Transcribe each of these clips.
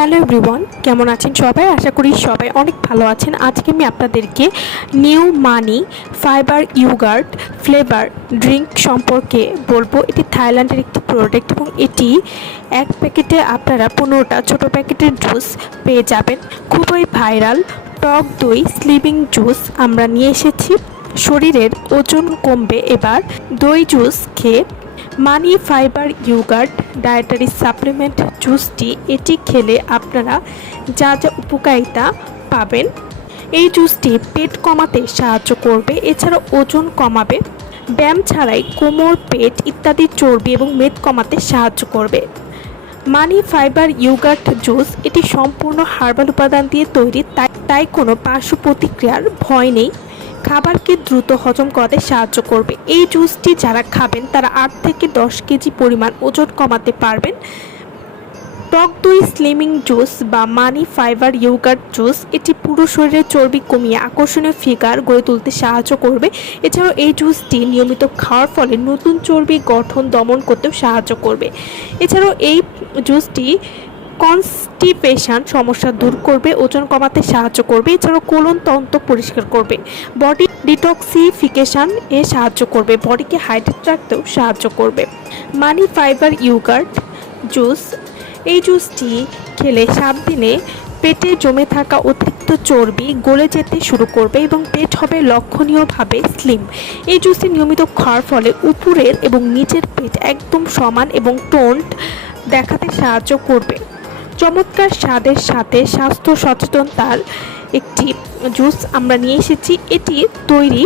Hello everyone, কেমন আছেন সবাই? আশা করি সবাই অনেক ভালো আছেন। আজকে আমি আপনাদেরকে new money fibre yogurt flavour drink সম্পর্কে বলব। এটি থাইল্যান্ডের একটি প্রোডাক্ট এবং এটি এক প্যাকেটে আপনারা পনেরোটা ছোট প্যাকেটের জুস পেয়ে যাবেন। খুবই ভাইরাল টক দই স্লিপিং জুস আমরা নিয়ে এসেছি। শরীরের ওজন কমবে। এবার দই জুস খেয়ে money fibre yogurt dietary supplement জুসটি এটি খেলে আপনারা যা যা উপকারিতা পাবেন। এই জুসটি পেট কমাতে সাহায্য করবে, এছাড়া ওজন কমাবে, ব্যায়াম ছাড়াই কোমর, পেট ইত্যাদি চর্বি এবং মেদ কমাতে সাহায্য করবে। মানি ফাইবার ইউগার্ট জুস, এটি সম্পূর্ণ হার্বাল উপাদান দিয়ে তৈরি তাই তাই কোনো পার্শ্ব প্রতিক্রিয়ার ভয় নেই। খাবারকে দ্রুত হজম করাতে সাহায্য করবে। এই জুসটি যারা খাবেন, তারা আট থেকে দশ কেজি পরিমাণ ওজন কমাতে পারবেন। টক দই, স্লিমিং জুস বা মানি ফাইবার ইয়োগার্ট জুস, এটি পুরো শরীরের চর্বি কমিয়ে আকর্ষণীয় ফিগার গড়ে তুলতে সাহায্য করবে। এছাড়াও এই জুসটি নিয়মিত খাওয়ার ফলে নতুন চর্বি গঠন দমন করতেও সাহায্য করবে। এছাড়াও এই জুসটি কনস্টিপেশন সমস্যা দূর করবে, ওজন কমাতে সাহায্য করবে, এছাড়াও কোলন তন্ত্র পরিষ্কার করবে। বডি ডিটক্সিফিকেশান এ সাহায্য করবে, বডিকে হাইড্রেট রাখতেও সাহায্য করবে। মানি ফাইবার, ইউগার্ট, জুস, এই জুসটি খেলে সাত দিনে পেটে জমে থাকা অতিরিক্ত চর্বি গলে যেতে শুরু করবে এবং পেট হবে লক্ষণীয়ভাবে স্লিম। এই জুসটি নিয়মিত খাওয়ার ফলে উপরের এবং নিচের পেট একদম সমান এবং টোন্ড দেখাতে সাহায্য করবে। চমৎকার স্বাদের সাথে স্বাস্থ্য সচেতনতার একটি জুস আমরা নিয়ে এসেছি। এটি তৈরি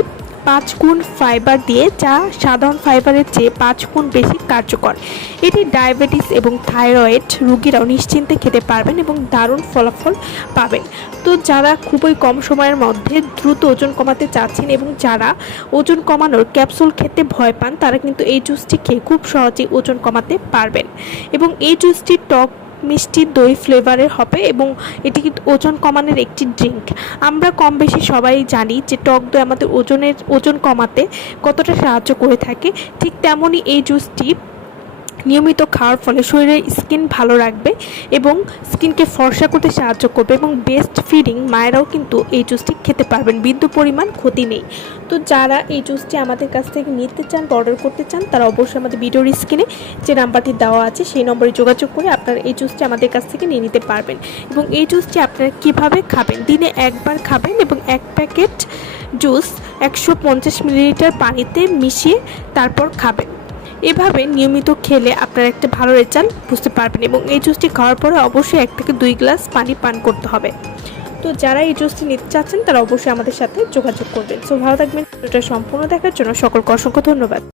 পাঁচ গুণ ফাইবার দিয়ে, যা সাধারণ ফাইবারের চেয়ে পাঁচ গুণ বেশি কার্যকর। এটি ডায়াবেটিস এবং থাইরয়েড রুগীরাও নিশ্চিন্তে খেতে পারবেন এবং দারুণ ফলাফল পাবেন। তো যারা খুবই কম সময়ের মধ্যে দ্রুত ওজন কমাতে চাচ্ছেন এবং যারা ওজন কমানোর ক্যাপসুল খেতে ভয় পান, তারা কিন্তু এই জুসটি খেয়ে খুব সহজেই ওজন কমাতে পারবেন। এবং এই জুসটি টক মিষ্টি দই ফ্লেভারের হবে এবং এটি ওজন কমানোর একটি ড্রিঙ্ক আমরা কম বেশি সবাই জানি যে টক দই আমাদের ওজনের, ওজন কমাতে কতটা সাহায্য করে থাকে। ঠিক তেমনই এই জুসটি নিয়মিত খাওয়ার ফলে শরীরের স্কিন ভালো রাখবে এবং স্কিনকে ফর্সা করতে সাহায্য করবে এবং বেস্ট ফিডিং মায়েরাও কিন্তু এই জুসটি খেতে পারবেন। বিন্দু পরিমাণ ক্ষতি নেই। তো যারা এই জুসটি আমাদের কাছ থেকে নিতে চান বা অর্ডার করতে চান, তারা অবশ্যই আমাদের ভিডিওর স্ক্রিনে যে নাম্বারটি দেওয়া আছে, সেই নম্বরে যোগাযোগ করে আপনারা এই জুসটি আমাদের কাছ থেকে নিয়ে নিতে পারবেন। এবং এই জুসটি আপনারা কীভাবে খাবেন? দিনে একবার খাবেন এবং এক প্যাকেট জুস একশো পঞ্চাশ মিলিলিটার পানিতে মিশিয়ে তারপর খাবেন। এভাবে নিয়মিত খেলে আপনার একটা ভালো রেজাল্ট বুঝতে পারবেন এবং এই জুসটি খাওয়ার পরে অবশ্যই এক থেকে দুই গ্লাস পানি পান করতে হবে। তো যারা এই জুসটি নিতে চাচ্ছেন, তারা অবশ্যই আমাদের সাথে যোগাযোগ করবেন। সো ভালো থাকবেন, ভিডিওটা সম্পূর্ণ দেখার জন্য সকলকে অসংখ্য ধন্যবাদ।